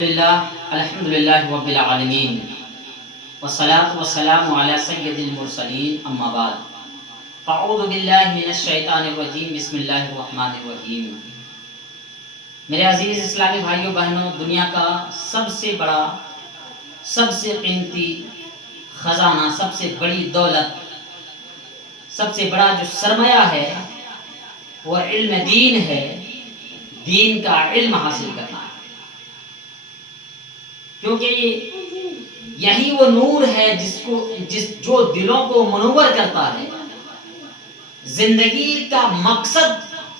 الحمدللہ رب العالمین والصلاة والسلام علی سید المرسلین اما بعد اعوذ باللہ من الشیطان الرجیم بسم اللہ الرحمن الرحیم۔ میرے عزیز اسلامی بھائیوں بہنوں، دنیا کا سب سے بڑا، سب سے قیمتی خزانہ، سب سے بڑی دولت، سب سے بڑا جو سرمایہ ہے وہ علم دین ہے، دین کا علم حاصل کرنا ہے، کیونکہ یہی وہ نور ہے جو دلوں کو منور کرتا ہے، زندگی کا مقصد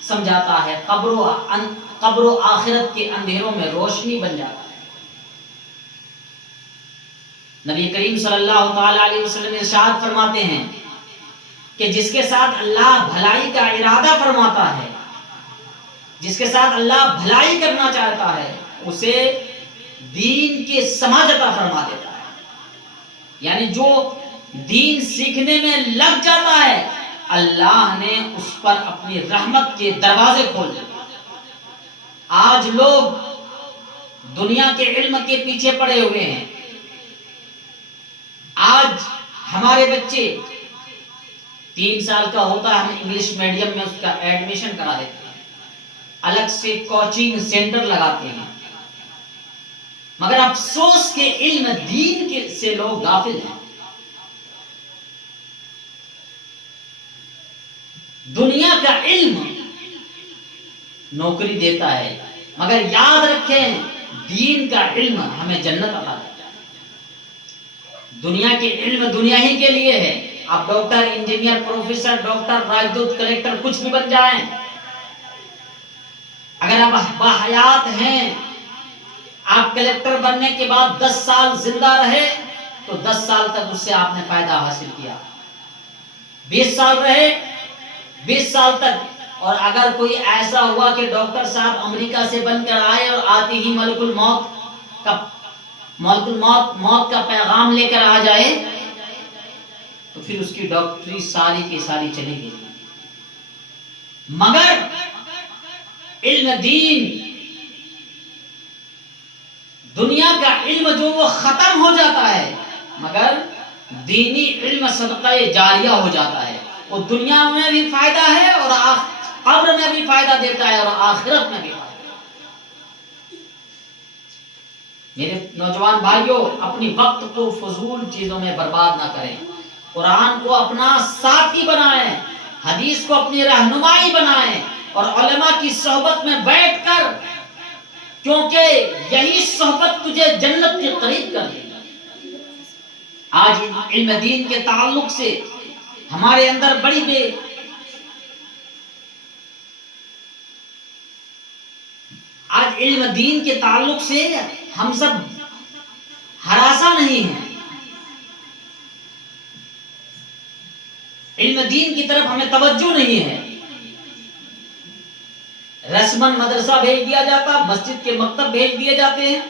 سمجھاتا ہے، قبر و آخرت کے اندھیروں میں روشنی بن جاتا ہے۔ نبی کریم صلی اللہ تعالی علیہ وسلم ارشاد فرماتے ہیں کہ جس کے ساتھ اللہ بھلائی کا ارادہ فرماتا ہے، جس کے ساتھ اللہ بھلائی کرنا چاہتا ہے، اسے دین کی سمجھ عطا فرما دیتا ہے۔ یعنی جو دین سیکھنے میں لگ جاتا ہے، اللہ نے اس پر اپنی رحمت کے دروازے کھول دیتے ہیں۔ آج لوگ دنیا کے علم کے پیچھے پڑے ہوئے ہیں۔ آج ہمارے بچے 3 سال کا ہوتا ہے، ہم انگلش میڈیم میں اس کا ایڈمیشن کرا دیتے ہیں، الگ سے کوچنگ سینٹر لگاتے ہیں، مگر افسوس کہ علم دین سے لوگ غافل ہیں۔ دنیا کا علم نوکری دیتا ہے، مگر یاد رکھیں دین کا علم ہمیں جنت عطا کرتا ہے۔ دنیا کے علم دنیا ہی کے لیے ہے۔ آپ ڈاکٹر، انجینئر، پروفیسر، ڈاکٹر، راجدوت، کلیکٹر کچھ بھی بن جائیں، اگر آپ باحیات ہیں، آپ کلیکٹر بننے کے بعد 10 سال زندہ رہے تو 10 سال تک اس سے آپ نے فائدہ حاصل کیا، 20 سال رہے 20 سال تک، اور اگر کوئی ایسا ہوا کہ ڈاکٹر صاحب امریکہ سے بن کر آئے اور آتے ہی ملک الموت کا پیغام لے کر آ جائے تو پھر اس کی ڈاکٹری ساری کی ساری چلے گی۔ مگر علم دین، دنیا کا علم جو وہ ختم ہو جاتا ہے، مگر دینی علم صدقہ جاریہ ہو جاتا ہے۔ وہ دنیا میں بھی فائدہ ہے اور قبر میں بھی فائدہ دیتا ہے اور آخرت میں بھی فائدہ دیتا ہے۔ میرے نوجوان بھائیوں، اپنی وقت کو فضول چیزوں میں برباد نہ کریں، قرآن کو اپنا ساتھی بنائیں، حدیث کو اپنی رہنمائی بنائیں، اور علماء کی صحبت میں بیٹھ کر، کیونکہ یہی صحبت تجھے جنت کے قریب کر دے گی۔ آج علم دین کے تعلق سے ہمارے اندر آج علم دین کے تعلق سے ہم سب ہراساں نہیں ہیں۔ علم دین کی طرف ہمیں توجہ نہیں ہے۔ رسماً مدرسہ بھیج دیا جاتا، مسجد کے مکتب بھیج دیے جاتے ہیں،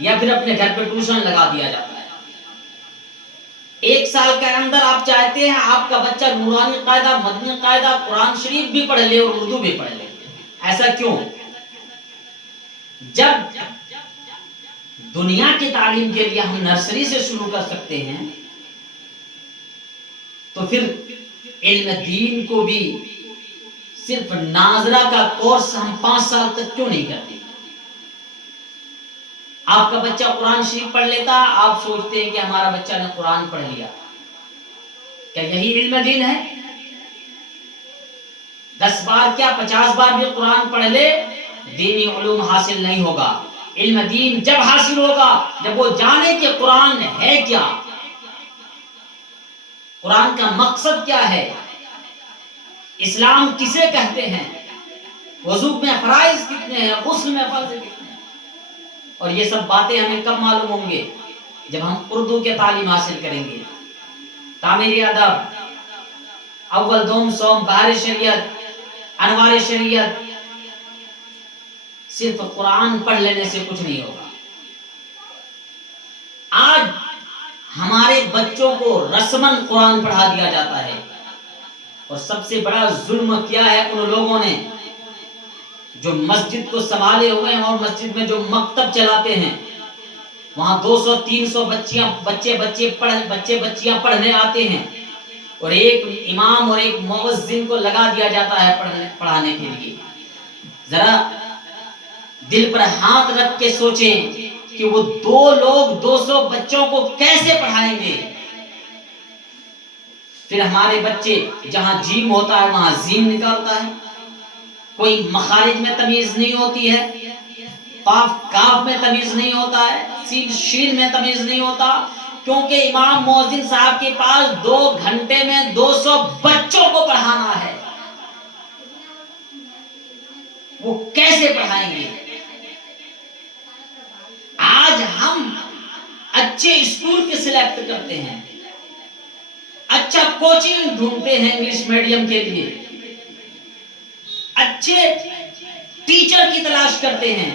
یا پھر اپنے گھر پہ ٹیوشن لگا دیا جاتا ہے۔ 1 سال کے اندر آپ چاہتے ہیں آپ کا بچہ نورانی قاعدہ، مدنی قاعدہ، قرآن شریف بھی پڑھ لے اور اردو بھی پڑھ لے۔ ایسا کیوں؟ جب دنیا کی تعلیم کے لیے ہم نرسری سے شروع کر سکتے ہیں تو پھر علم دین کو بھی صرف ناظرہ کا کورس ہم 5 سال تک کیوں نہیں کرتے؟ آپ کا بچہ قرآن شریف پڑھ لیتا، آپ سوچتے ہیں کہ ہمارا بچہ نے قرآن پڑھ لیا، کیا یہی علم دین ہے؟ 10 بار کیا 50 بار بھی قرآن پڑھ لے، دینی علوم حاصل نہیں ہوگا۔ علم دین جب حاصل ہوگا جب وہ جانے کہ قرآن ہے کیا، قرآن کا مقصد کیا ہے، اسلام کسے کہتے ہیں، وضو میں فرائض کتنے ہیں، غسل میں فرض کتنے ہیں۔ اور یہ سب باتیں ہمیں کب معلوم ہوں گے؟ جب ہم اردو کے تعلیم حاصل کریں گے، تعمیری ادب، اول دوم سوم، بہار شریعت، انوار شریعت۔ صرف قرآن پڑھ لینے سے کچھ نہیں ہوگا۔ آج ہمارے بچوں کو رسماً قرآن پڑھا دیا جاتا ہے، اور سب سے بڑا ظلم کیا ہے ان لوگوں نے جو مسجد کو سنبھالے ہوئے ہیں اور مسجد میں جو مکتب چلاتے ہیں، وہاں 200-300 بچیاں پڑھنے آتے ہیں، اور ایک امام اور ایک مؤذن کو لگا دیا جاتا ہے پڑھانے کے لیے. ذرا دل پر ہاتھ رکھ کے سوچیں کہ وہ 2 لوگ 200 بچوں کو کیسے پڑھائیں گے. پھر ہمارے بچے جہاں جیم ہوتا ہے وہاں زیم نکالتا ہے، کوئی مخارج میں تمیز نہیں ہوتی ہے، قاف کاف میں تمیز نہیں ہوتا ہے، سین شین میں تمیز نہیں ہوتا، کیونکہ امام مؤذن صاحب کے پاس 2 گھنٹے میں 200 بچوں کو پڑھانا ہے. وہ کیسے پڑھائیں گے؟ آج ہم اچھے اسکول کے سلیکٹ کرتے ہیں، اچھا کوچنگ ڈھونڈتے ہیں انگلش میڈیم کے لیے، اچھے ٹیچر کی تلاش کرتے ہیں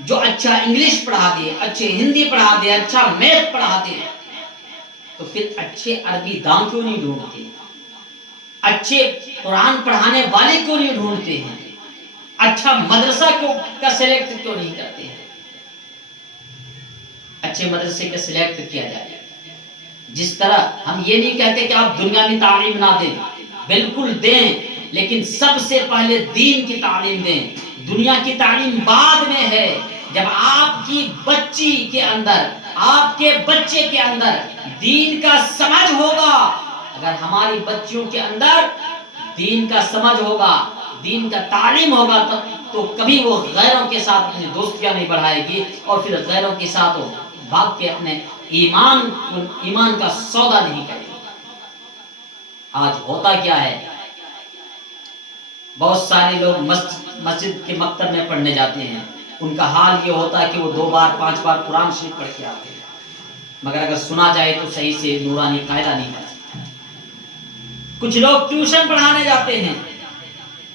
جو اچھا انگلش پڑھا دے، اچھے ہندی پڑھا دے، اچھا میتھ پڑھا دے. تو پھر اچھے عربی داں کیوں نہیں ڈھونڈتے؟ اچھے قرآن پڑھانے والے کیوں نہیں ڈھونڈتے ہیں؟ اچھا مدرسہ کا سلیکٹ کیوں نہیں کرتے ہیں؟ اچھے مدرسے کا سلیکٹ کیا جائے. جس طرح ہم یہ نہیں کہتے کہ آپ دنیاوی تعلیم نہ دیں، بالکل دیں، لیکن سب سے پہلے دین کی تعلیم دیں. دنیا کی تعلیم بعد میں ہے. جب آپ کی بچی کے اندر، آپ کے بچے کے اندر دین کا سمجھ ہوگا، اگر ہماری بچیوں کے اندر دین کا سمجھ ہوگا، دین کا تعلیم ہوگا، تو کبھی وہ غیروں کے ساتھ اپنی دوستیاں نہیں بڑھائے گی، اور پھر غیروں کے ساتھ وہ بھاگ کے اپنے ایمان کا سودا نہیں کرے گی. آج ہوتا کیا ہے؟ بہت سارے لوگ مسجد کے مکتب میں پڑھنے جاتے ہیں، ان کا حال یہ ہوتا ہے کہ وہ 2 بار 5 بار قرآن شریف پڑھ کے آتے ہیں، مگر اگر سنا جائے تو صحیح سے نورانی قاعدہ نہیں پڑھ سکتا. کچھ لوگ ٹیوشن پڑھانے جاتے ہیں.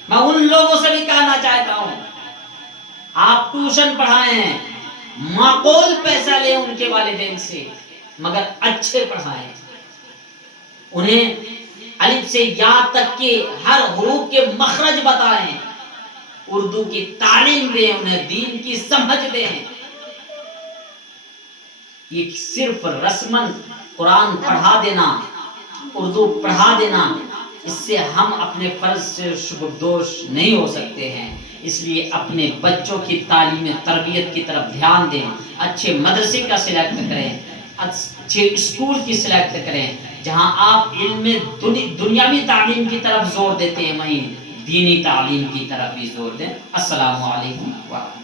میں ان لوگوں سے بھی کہنا چاہتا ہوں، آپ ٹیوشن پڑھائیں، معقول پیسہ لیں ان کے والدین سے، مگر اچھے پڑھائیں. انہیں الف سے یا تک کے ہر حروف کے مخرج بتائیں، اردو کی تعلیم دیں، انہیں دین کی سمجھ دیں. یہ صرف رسمن قرآن پڑھا دینا، اردو پڑھا دینا، اس سے ہم اپنے فرض سے شگردوش نہیں ہو سکتے ہیں. اس لیے اپنے بچوں کی تعلیم تربیت کی طرف دھیان دیں، اچھے مدرسے کا سلیکٹ کریں، اچھے اسکول کی سلیکٹ کریں، جہاں آپ علم دنیاوی تعلیم کی طرف زور دیتے ہیں وہیں دینی تعلیم کی طرف بھی زور دیں. السلام علیکم ورحمۃ اللہ.